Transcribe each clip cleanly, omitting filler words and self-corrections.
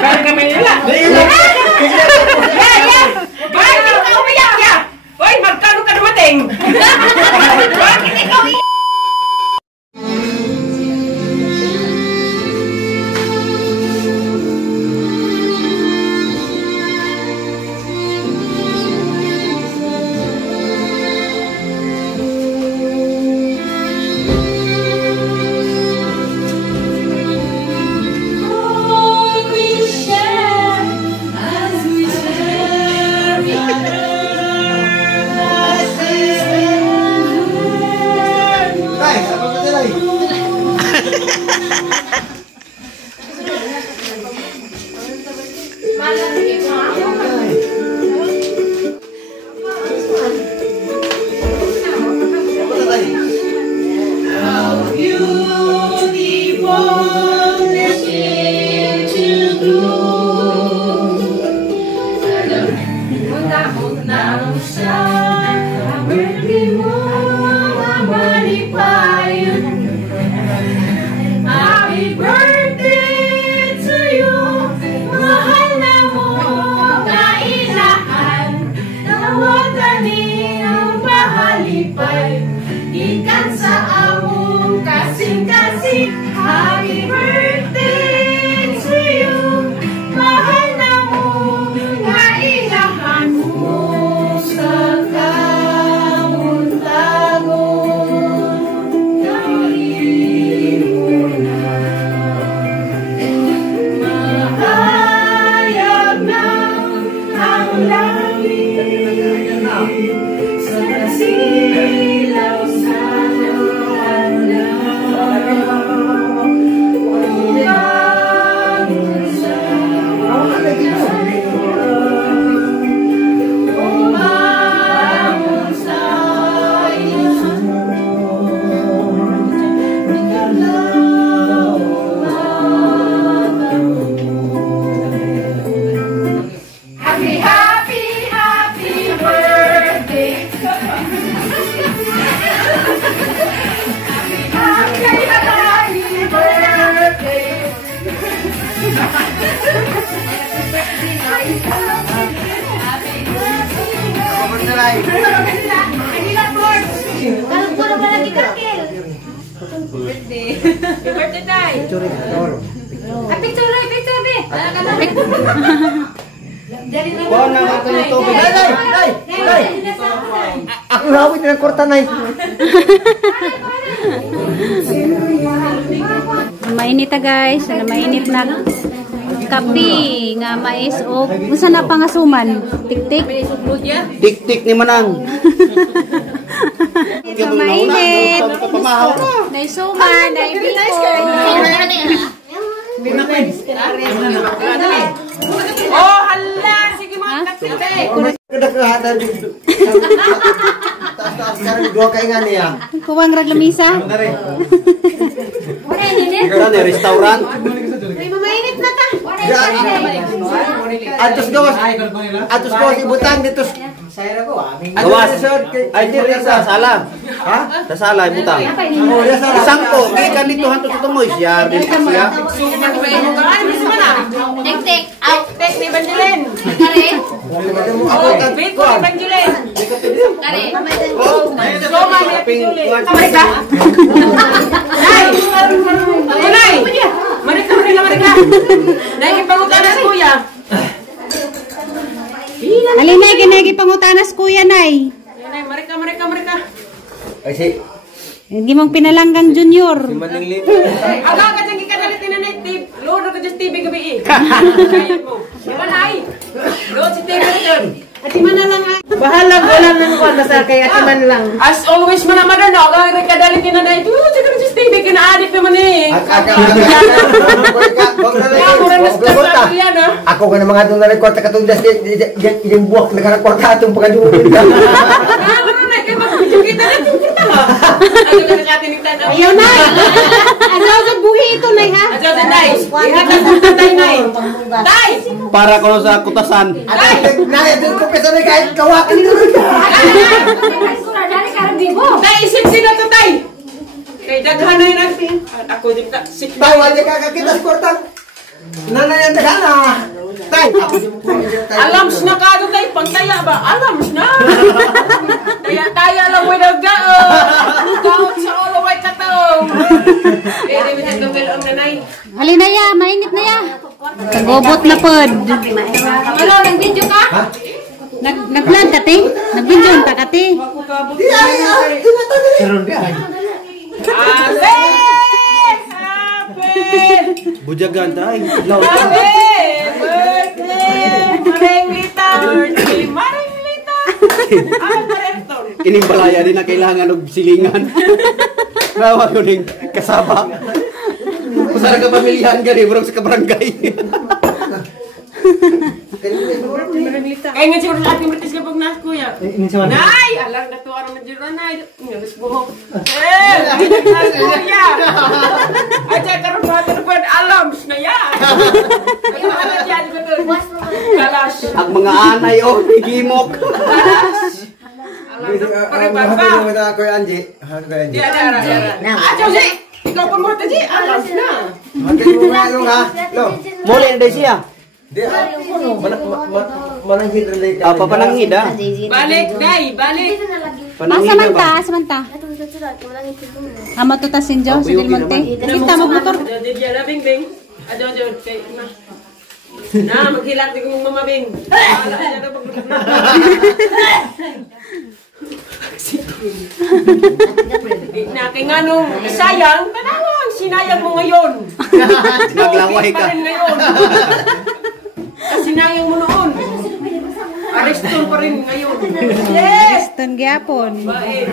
Bakit kami nila? Bakit ka umiyak ya? Hoy, magkano ka dumating? Bakit ikaw iyak? Birthday tayo. Picture be. Wow, nang kayo tubig. Nay. Ako rawit ng korta, nay. Mainit guys, mainit na kape nga mais o unsa na pangasuman? Tik-tik. Tik-tik ni manang. Ito mainit. Nay suman, nay Oh, hala, sige mga katsite. Kadaghanan din. Taas-taas ka rin, dua kayo nga niya. Kuwang rag lamisa. Ikaw na, restaurant. Mainit na ta. Atos gawas ibutang dito. Gawas. Ay, di sa sala. Ha? Sa sala ibutang. Isang ko, gikan dito hanto sa tumoy siya. Siya. Tik-tik. Tek ni Banjulin. Kare. Bit ko ni Banjulin. Kare. Soma ni Banjulin. Marika. Nay. Marika. Nay, ipangutanas kuya. Alinay ginagi pangutanas kuya nay. Nay, Marika. Ay, si. Hindi mong pinalanggang junior. Si Manang Lit. Aga ka dyan kikanalit na native. Load ka dyan TV gabi eh. Kaya mo. Diba na ay? Load si TV dyan. Atiman na lang ay. Bahalag wala nang kuwan basta kay atiman lang. As always man naman ano. Aga kadalit ka na na ito. Siguro dyan TV. Kina-addict naman eh. Ako ka na mga doon na nagkwarta katong yung buwak na kanakwarta atong pagkadumin ka. Kita na ito. Ano ka nakatinig tayo? Ayaw na. Ayaw sa buhi ito na ha. Ayaw sa Day. Ihatag sa Day na eh. Day! Para ko sa kutasan. Day! Doon ko pesa na kahit kawakin ito. Day, isip sila to Day. Kay daghan na yun natin. Ako din ka. Bawal niya kakakita sa kwarta. Nanay ang tagana. Tay, ako di mo po. Alams na ka doon tayo, pangtaya ba? Alams na! Taya lang mo nagdaon! Kaot sa olaway katong! Pwede mo nagdumil ang nanay. Halina ya, mainit na ya. Kagobot na pod. Ano, nag-video ka? Nag-vlog ka, te? Nag-video ka, te? Di ay, tinatawag. Karon di ay. Happy! Happy! Bujagan tayo. Happy birthday! Maring Lita! Birthday! Maring Lita! Ang director! Kining balaya din na kailangan og silingan. Nawa ko ning kasaba. Kusara ka pamilyahan gani bro sa kabarangay. Kaya nga siguro sa ating British kapag nas kuya. Nay! Alam na to araw na dito nay. Ngalis buhok. Binig nas kuya. Ay, siya karoon pa ito na alams na yan. Ay, ano dyan ko to? Kalas. Ang mga anay o, higimok. Kalas. Alam na, pare-pare. Ako yung Anji. Di ada. Ah, Josie! Ikaw pa mo ito, Ji. Alams na. Mati mo nga yung ha. Lo. Muli na siya. Di mananghid relate. Apa pananghid ah? Balik, day. Balik. Samanta, samanta. Amo to tasin Diyos, sa Del Monte. Kita mo motor. Diyan na, Bing Bing. Adyo. Na, maghilat din kong mamabing. Wala na dyan na paglutok na. Kaya nga nung sayang, tanawang, sinayang mo ngayon. Naglaway ka. Pa rin ngayon. Kasi sinayang mo noon. Areston pa rin ngayon. Yes! Ton gyapon. Bae.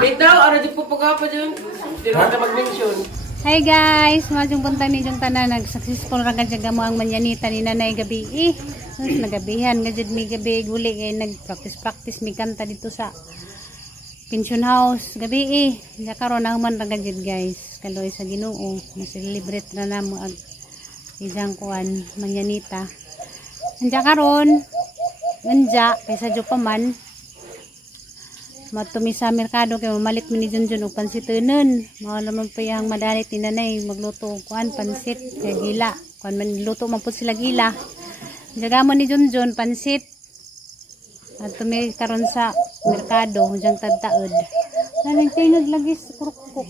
Bitaw, ano di po pagkapa dyan? Di ba ka mag-mention? Hi guys, majung punta ni jung tanan nag-successful ra gad mo ang manyanita ni nanay gabi. Nagabihan gad mi gabi guli kay nag-practice mi kanta dito sa pension house gabi. Ya karon na human ra gad guys. Kaloy sa Ginoo, na-celebrate na namo ang ijang kuan manyanita. Anja karon nanja kaysa jo pa man matumi sa merkado kay mamalit mi ni Junjun og pansitunon. Mao naman pa yang madalit ni nanay magluto og kuan pansit kay gila. Kuan man luto man pud sila gila. Jagamon ni Junjun pansit. At tumi karon sa merkado hujang tadtaod. Naning tinod lagi sa kurukok.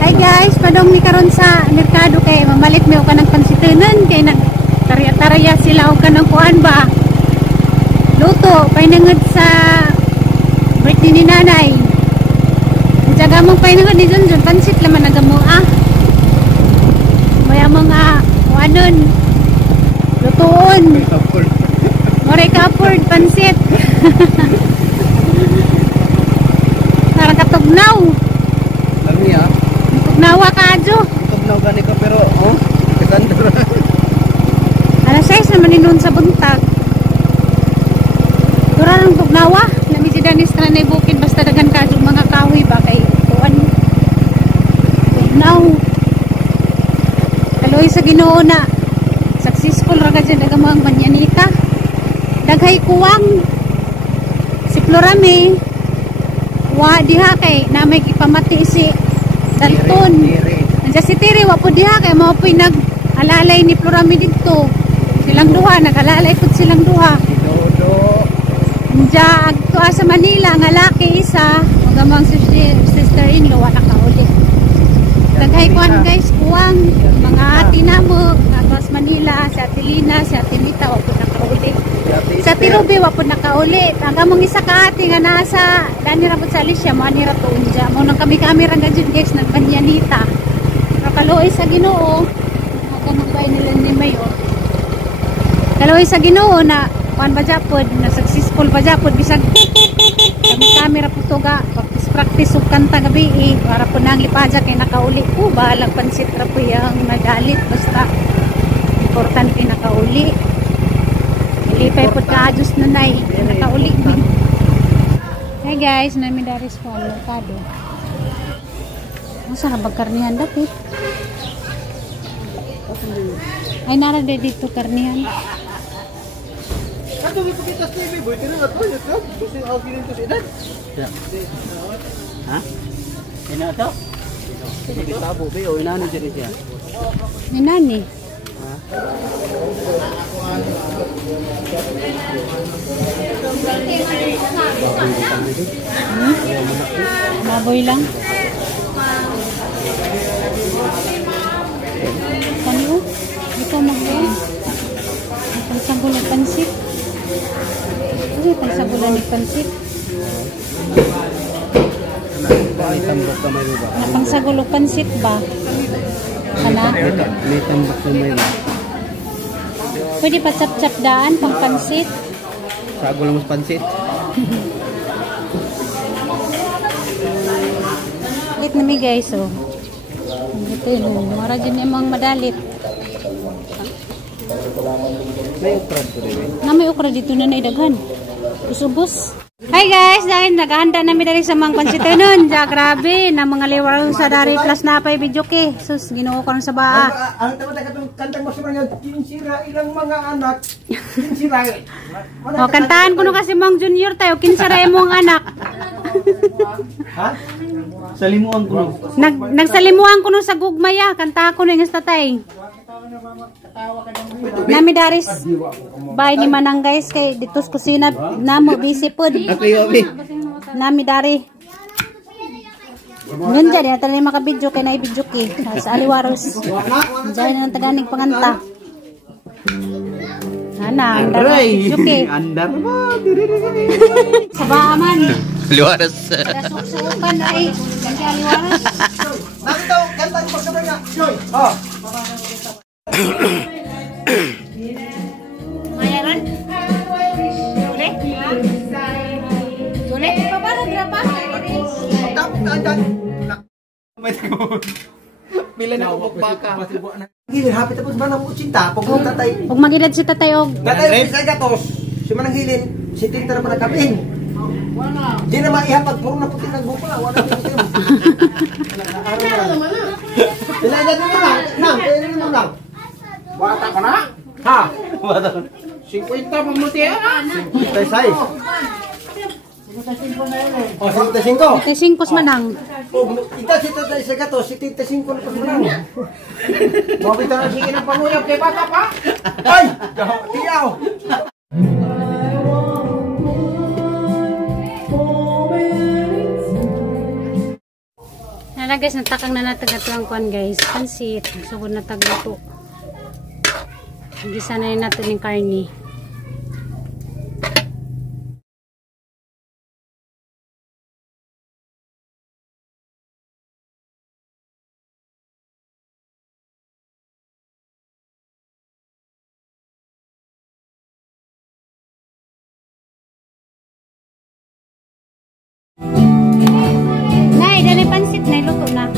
Hi guys, padong mi karon sa merkado kay mamalit mi og kanang pansitunon kay nag tarya-tarya sila og kanang kuan ba. Luto, painangad sa birthday ni nanay. Jaga mong painangad ni Junjun, pansit laman nagamo Maya mga wanon, lutoon. Moray ka-afford, pansit. Parang katugnaw. Lami ah. Tugnawa ka adyo. Tugnaw gani ko pero kasandro. Alas 6 naman inon sa buntag. Durang ang tugnawa, lami si Danis na bukid basta dagan ka mga kahoy ba kay tuwan. Tugnaw. Kaloy sa Ginoo na successful ra gad dagamang manyanita. Daghay kuwang si Florame. Wa diha kay na may ipamati si Dalton. Andiya si Tiri wa pud diha kay mao poy nag-alalay ni Florame didto. Silang duha nag-alalay pud silang duha. Diya, agtua sa Manila, nga laki isa, magamang sister-in-law, nakauli. Daghay kuhan guys, kuwang, mga ati namo, agtua sa Manila, si Ate Lina, si Ate Lita, wapod nakauli. Sa Tirubi, wapod nakauli. Agamong isa ka ati nga nasa, dani rabot sa Alicia, mga niratoon dya. Munang kami-kami rangga dyan guys, nagbanyanita. Pero kaloy sa Ginoo, magamang bahay nila ni Mayo. Kaloy sa Ginoo na, kuan ba japod na successful ba japod bisag kami camera putoga practice ug kanta gabi para po nang lipaja kay nakauli bahalang pansit ra po yang nagalit basta importante nakauli ilipay pud ka adjust nanay nakauli hey guys nami dari sa merkado masa ra bagkarnihan dapit ay nara dito karnihan. Ato may pakita sa TV, boy. Tinang ato, YouTube. Gusto yung outfit nito sa edad. Ha? Ina to? Kita po ba o inano dyan siya? Inani. Baboy lang. Kano? Ito mag-uwi. Pagsagulan pansit. Ano pagsagulan ni pansit? Napangsagulo pansit ba? Kana? May tambak na may ba? Pwede pa chap-chap daan pang pansit. Sago lang mas pansit. Lit na mi guys, oh. Ito yun, mara dyan yung madalit. May ukran po rin. Na may ukra dito na naidaghan. Usubos. Hi guys, dahil naghahanda namin dari sa mga pansito nun. Grabe, na mga liwaro sa dari plus na pa video ke. Sus, ginoo ko sa baa. Ang tama katong kantang mo sa mga kinsira ilang mga anak. Kinsira. O, kantahan ko no kasi mong junior tayo, kinsaray mo ang anak. Ha? Salimuan ko no. Nagsalimuhan ko no sa gugmaya, kantahan ko no yung tatay. Nami daris bay ni manang guys kay ditos kusina namo busy pod. Nami dari. Ngun jadi atal ni makabidyo kay na ibidyo ki sa aliwaros. Diyan nang taganig panganta. Ana, dari ki. Andar ba? Sa baaman. Liwaras. Susupan ay kasi aliwaros. Nakita kantang mo sa mga. Oh. Mayaran? Boleh? Boleh? Paano berapa? Pila na ko baka. Hilin hapit tapos ba nang utsinta pag mo tatay. Pag magilad si tatay og. Tatay sa gatos. Si manang hilin si tinta na nakabin. Di na maihapag puro na puti ng buka. Wala na puti. Pila na din lang. Nang, pila na lang. Bata ka na? Ha? 50 pamuti na? 56. Oh, 75. Tay singkos manang. Ita si tatay sa gato, si 75 na pas manang. Mabita na sige ng panguyap kay bata pa? Ay! Tiyaw! Nala guys, natakang na natagatuang kuan guys. Pansit. Sugod na tagluto. Gisa na yun natin yung karni. Nay, dali pansit na luto na.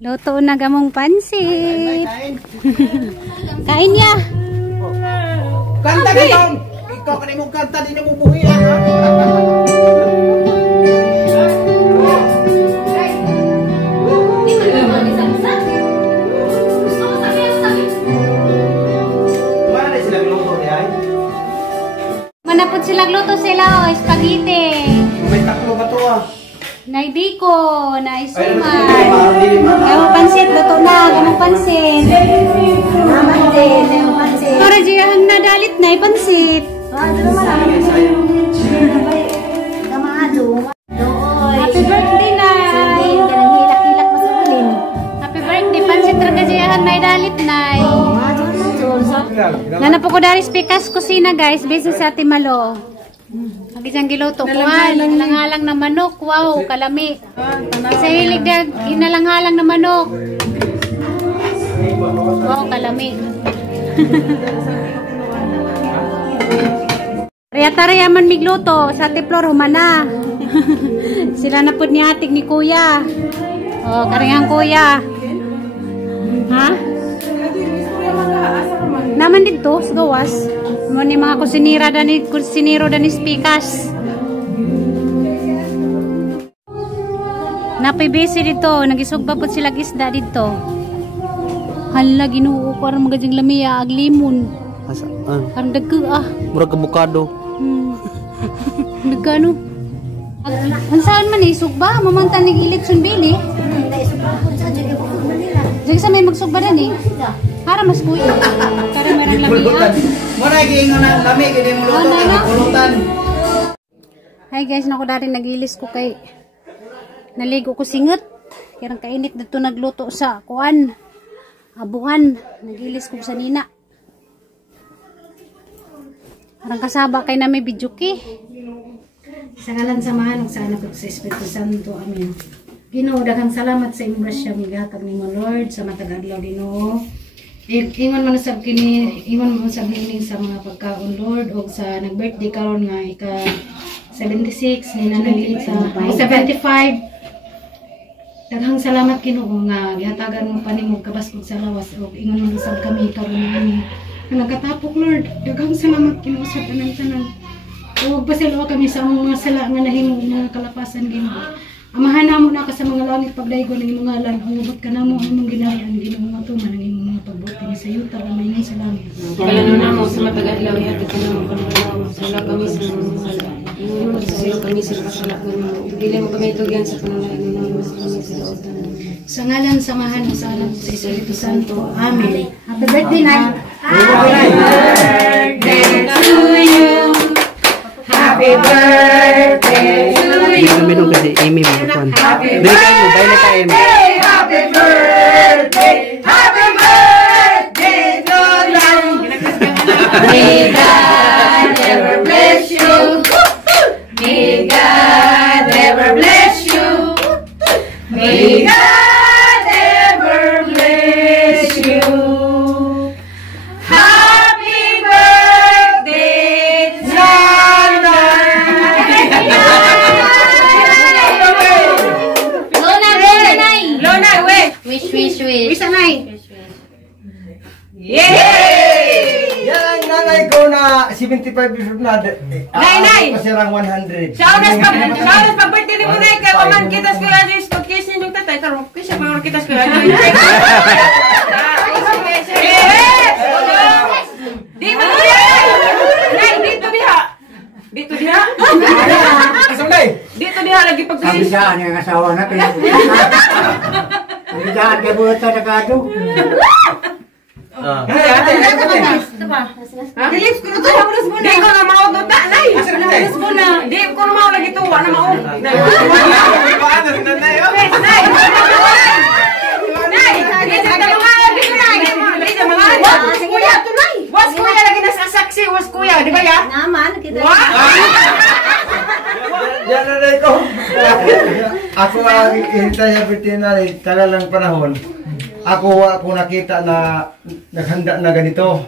Luto na gamong pansit. Kain ya. Kanta ka doon! Ikaw ka mong kanta, di na mo buhi. Manapod sila luto sila o spaghetti. May taklo ba to ah? Naibiko, naisuman. Gamong pansit, luto na. Gamong pansit. Gamong pansit. Para diyang nadalit na ipansit. Happy birthday, Nay. Hilak-hilak mo sa ulim. Happy birthday, pansit talaga diyang nadalit, Nay. Nana po ko dari spekas kusina guys, beses sa Ate Malo. Agisang giluto kuan, langalang na manok. Wow, kalami. Sa hilig na ginalangalang na manok. Wow, kalami. Riyata-riya man migluto sa Ate Flor humana. Sila na pud ni atik ni Kuya. Oh, kariyang Kuya. Ha? Naman dito sa gawas. Mo ni mga kusinero dani speakers. Napay-busy dito, nagisugba pud sila isda dito. Hala Ginoo ko aron magajing lamiya ag limon. Asaan? Aron dagko ah. Murag kabukado. Nagkano? Ang saan man eh, sugba? Mamanta nag-election bili? Diyan sa may magsugba na eh. Para mas kuya. Para marang lamihan. Muna giingon ang lamig, hindi mo luto ang pulutan. Hi guys, naku dati nagilis ko kay naligo ko singot. Kaya kainit dito nagluto sa kuan. Abuhan. Nagilis ko sa nina. Parang kasaba kay na may bidyuki. Sa ngalan samahan ug sa anak ug sa Espiritu Santo. Amen. Ginoo, daghang salamat sa imong grasya migatag nimo Lord sa matag adlaw Ginoo. Ingon man sab kini, ingon man sab nining sa mga pagkaon Lord ug sa nag-birthday karon nga ika 76 ni Nanay sa 75. Daghang salamat Ginoo nga gihatagan mo pa nimo kabaskog sa lawas ug ingon man sab kami karon nga nagkatapok Lord. Daghang salamat Ginoo sa tanan-tanan. Ug pasalamat kami sa among mga sala nga nahimo mga kalapasan Ginoo. Amahan namo na ka sa mga langit pagdaygon ng imong ngalan, hungubot ka namo ang imong ginaharian Ginoo nga tuman ang imong mga pagbuti ni sa yuta o may sa langit. Kalano namo sa matagadlaw ihatid ka namo pananaw sa kami sa mga sala. Ingon sa iyo kami sa kasala namo. Dili mo kami tugyan sa panalangin namo sa kami sa lautan. Sa ngalan samahan sa anak sa Espiritu Santo. Amen. Happy birthday Nay. Happy birthday to you. Happy birthday to you. Minum kasi Amy mo kuan. Dili kay mo baile ta Amy. Happy birthday. Happy birthday to you. May God ever bless you. May God ever bless you. May God ever bless you. Happy birthday, Santa. Lona, wait. Wish. Isa Nay. Yay! Yan ang nanay ko na 75 years old na. Nay! Pasirang 100. Sa oras pag-birthday ni mo na ikaw, aman kitas ko yan yung pag-kiss yung tatay. Tarong, kisya ko yung kitas ko yan. Di mo diha! Nay, dito diha! Dito diha! Asam Nay? Dito diha lagi pag-kiss. Kabisaan yung asawa natin. Kabisaan kay buhat sa nakado. Relief ko na to. Di ko na maod na, Nay! Di ko na maod lagi to. Wala na maod. Nay! Was kuya lagi nasasaksi, was kuya, di ba ya? Naman, kita. Yan nanay ko. Ako ang kita niya Bertina, tagal ng panahon. Ako nakita na naghanda na ganito.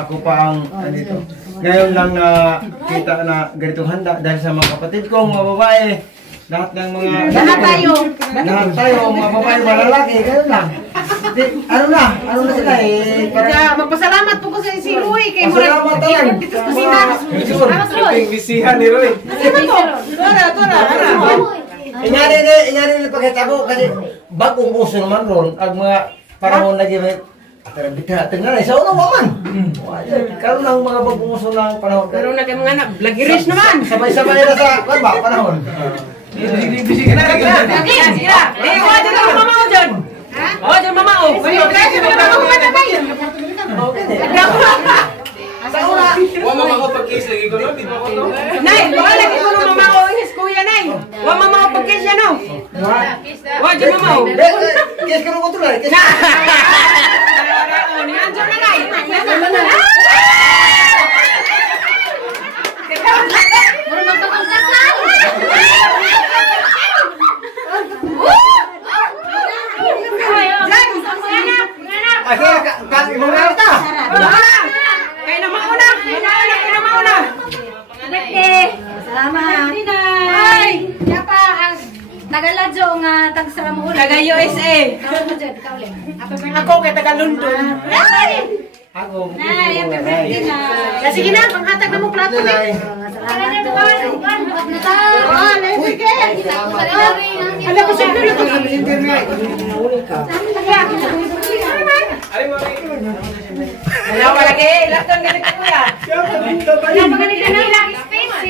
Ako pa ang ganito. Ngayon lang nakita na ganitong handa dahil sa mga kapatid ko, mga babae. Lahat ng mga... Lahat tayo, mga babae, mga lalaki, ganun lang. Ano na sila eh. Kaya magpasalamat po ko sa si Roy. Kay Pasalamat tayo. Pitas ko sina. Salamat Roy. Bisihan ni Roy. Ano to? Tora. Inyari nila pagkatabo kasi bagong uso naman ron ang mga panahon na gimit. Bitatin na rin sa unang waman. Karoon lang mga bagong uso ng panahon. Pero na kayo mga anak, vloggeries naman. Sabay-sabay na sa panahon. Bisihan na rin. Sige na. Wajan ka mamao dyan. Wajan mamao. Kasi mamao ka na ba yun? Wa mamao pag-kiss lagi ko no, di ba ko to? Nay, baka lagi ko nung mamao is kuya, Nay. Wa mamao pag-kiss yan, no? Wajan mamao. Kiyas ka rin kontrol. Ni Anjo na, Nay. Mura magpapagkasal. Kasi mo na ito. Kaya na mauna. Salamat. Ay, yapa ang Tagaladyo nga tagsara mo ulit. Taga USA. Ako kay taga London. Ako. Nay, happy birthday na. Sige na, panghatag na mo plato ni. Salamat po. Ano ko siya na to? Wala lagi, lahat ng ganito kuya. Wala pa ganito na lang space.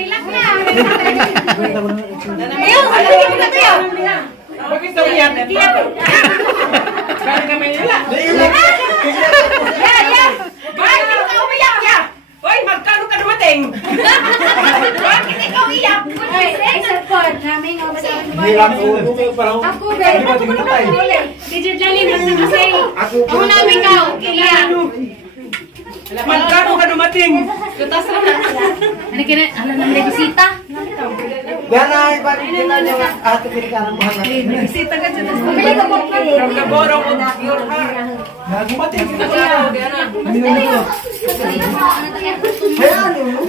ikaw yan. Balik kami nila. Bakit ikaw umiyak ya? Hoy, magkano ka dumating? Bakit ikaw iyak? Ako, Digit Lalim, nasa kasi. Ako namin ikaw, iyak. Magkano ka dumating? Tutas na. Ano kina, ano naman may bisita? Gana, ibalik nila yung ato pinikanan mo hanggang. Bisita ka dyan. Pagkaya ka po. From the bottom of your heart. Nagumating sila ko Ikaw, lang. Diana. Hayaan yun.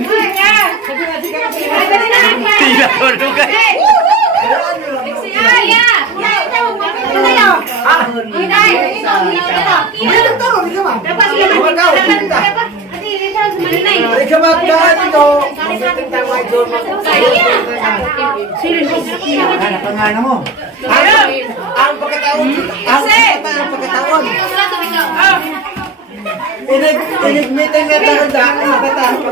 Tila ko lugar. Pangano mo. Ang pagkataon. Ang pagkataon. Inig-meeting na tayo ang pagkataon.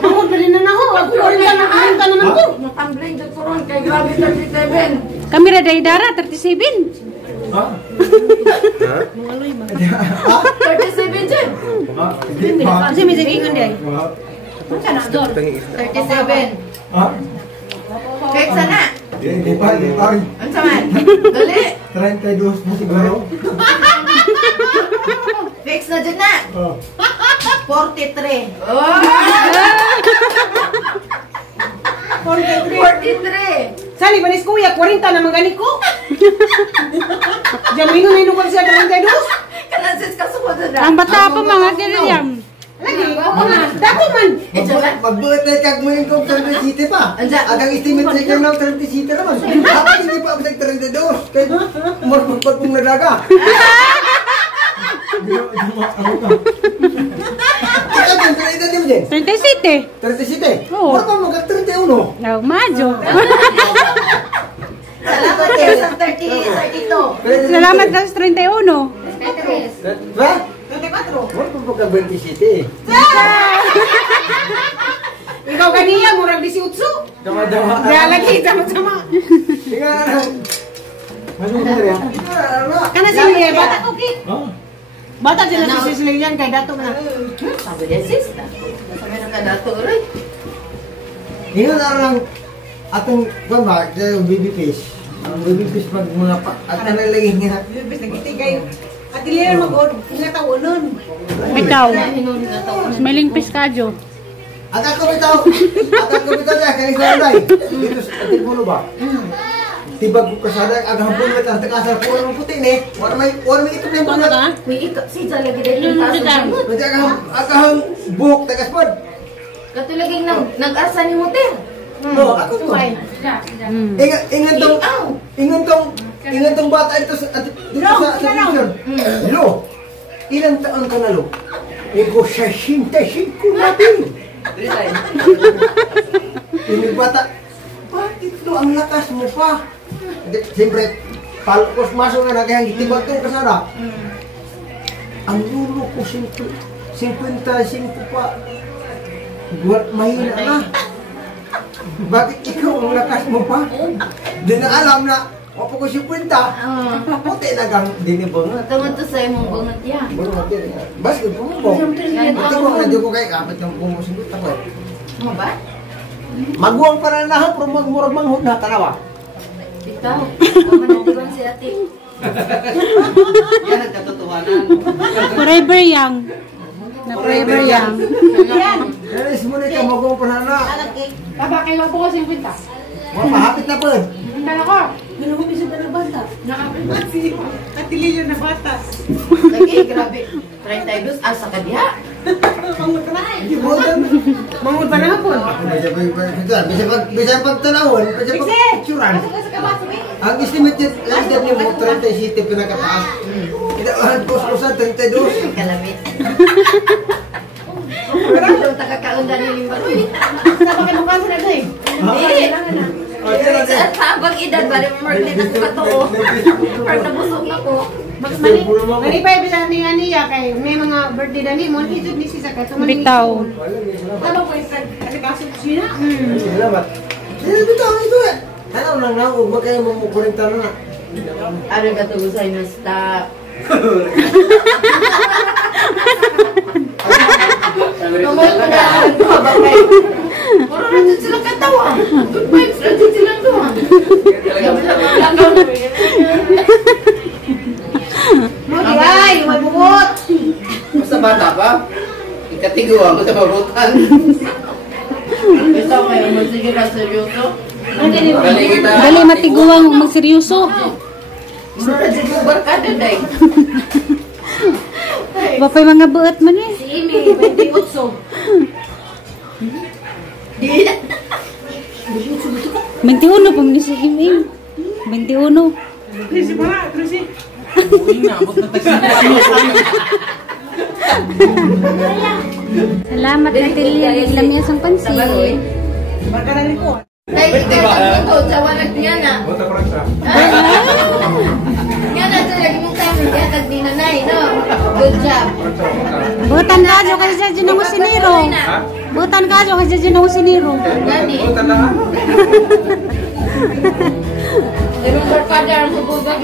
Bangon pa rin na ako. Ang ka naman ko. Kamera dari Dara 37. Kasi may sagingan din. 37. Kaya sana. Di pa. Ang saman. Dali. 32 na siguro. Fix na dyan na. 43. 43. Sali, balis kuya, 40 naman ganit ko. Diyan, mingon na inukon siya 32. Kalasis ka sumunod na. Ang bata pa mga ganyan. Lagi, dako man. Magbulat na kag mo yung 37 pa. Agang estimate sa ikaw ng 37 naman. Ako hindi pa ako nag-32. Kaya marpagpag mong nadaga. Ikaw din, kaya edad mo din? 37. 37? Oo. Wala pa mag-31. Oh, majo. Salamat kayo sa 32. Salamat ka sa 31. Ba? 24. Wala pa magka-27 eh. Ikaw kaniya, murag 18. Dama-dama. Kaya lagi, sama-sama. Tingnan. Ano ba yan? Kana si Liya, bata ko ki. Bata sila si Sis Lilian kay dato na. Sabi niya, sis. Sabi na ka dato, right? Tingnan na lang atong kung ba, yung baby fish. Ang baby fish pag mga pa, at nalalagay niya. Bis nagiti kayo. At Liya mag-on, ingataw nun. Bitaw. Smelling pescado. At ako bitaw niya, kaya sa alay. Dito sa telepono ba? Tibag ko kasada, agahang punit ang takasar po ng puti ni. Wala may ito na yung punit. May ikaw, si Jala gida yung kaso. Pwede agahang buhok, takaspod. Katulaging nag-asa ni Motel. No, ako to. Ingan tong bata ito sa television. Lo, ilang taon ka na lo? Ego 65 natin. Ini bata, bakit lo ang lakas mo pa? Siyempre, palkos masuk na kaya gitibag itong kasara. Ang lulo ko 55 pa. Buat mahina na. Bakit ikaw ang lakas mo pa? Di na alam na, wapo ko 50. Puti na gang dinibang. Tawad to sa imong bangat ya. Bas, bumubong. Buti ko na di ko kay kapit ng bumusugot ako. Mo ba? Maguwang para na pero magmurag manghod na tanawa. Bitaw. Manatigang si ate. Yan ang katotohanan. Forever young. Na forever young. Yes, muna ka maguwang para na. Babakay lang po kasi 50. Mahapit na po. Kala ko. Naluhumi siya na bata. Nakapit si At Liya na batas. Lagi, grabe. 32 asa ka diha. Mangod pa na hapon. Bisa pagtanawon, bisa pagpicturan. Asa ka sa kabaso eh. Ang estimated edad niyo mo 37 pinakataas. Ang puso-puso 32. Kalamit. Pero takakaundan niyo yung batoy. Sama kayo mukha sila na eh. Sa habang edad, bali mo market na sa totoo. Pero nabusog na ko. Mani pa ibisan niya kay may mga birthday na ni mo, hijud ni siya kay tumani. Bitaw. Tama po isa kasi siya. Salamat. Bitaw ito eh. Ano nang naog ba kayo mo kurenta na? Ano ka tugusay na stop. Tumal pa na ang ba kayo? Puro na dyan silang katawa. Good vibes na dyan silang doon. Ay, may bukot. Basta bata pa. Ikatiguan ko sa barutan. Ito kayo, magsige ka seryoso. Galing kita. Dali matiguang magseryoso. Mura dyan yung barkada dahil. Bapay mga buot man eh. Si Imi, 28. 21 pa man si Himing. 21. Trisi para, Trisi. Salamat na tili lamya sang pansin. Barkada ni ko. Ay, ito, sawanag niya na. Nga na, ito lagi mong kami, kaya tagdinanay, no? Good job. Butan kajo kasi sa Ginoo Siniro. Butan kajo kasi sa Ginoo Siniro. Gani. Pero barkada ang subugan.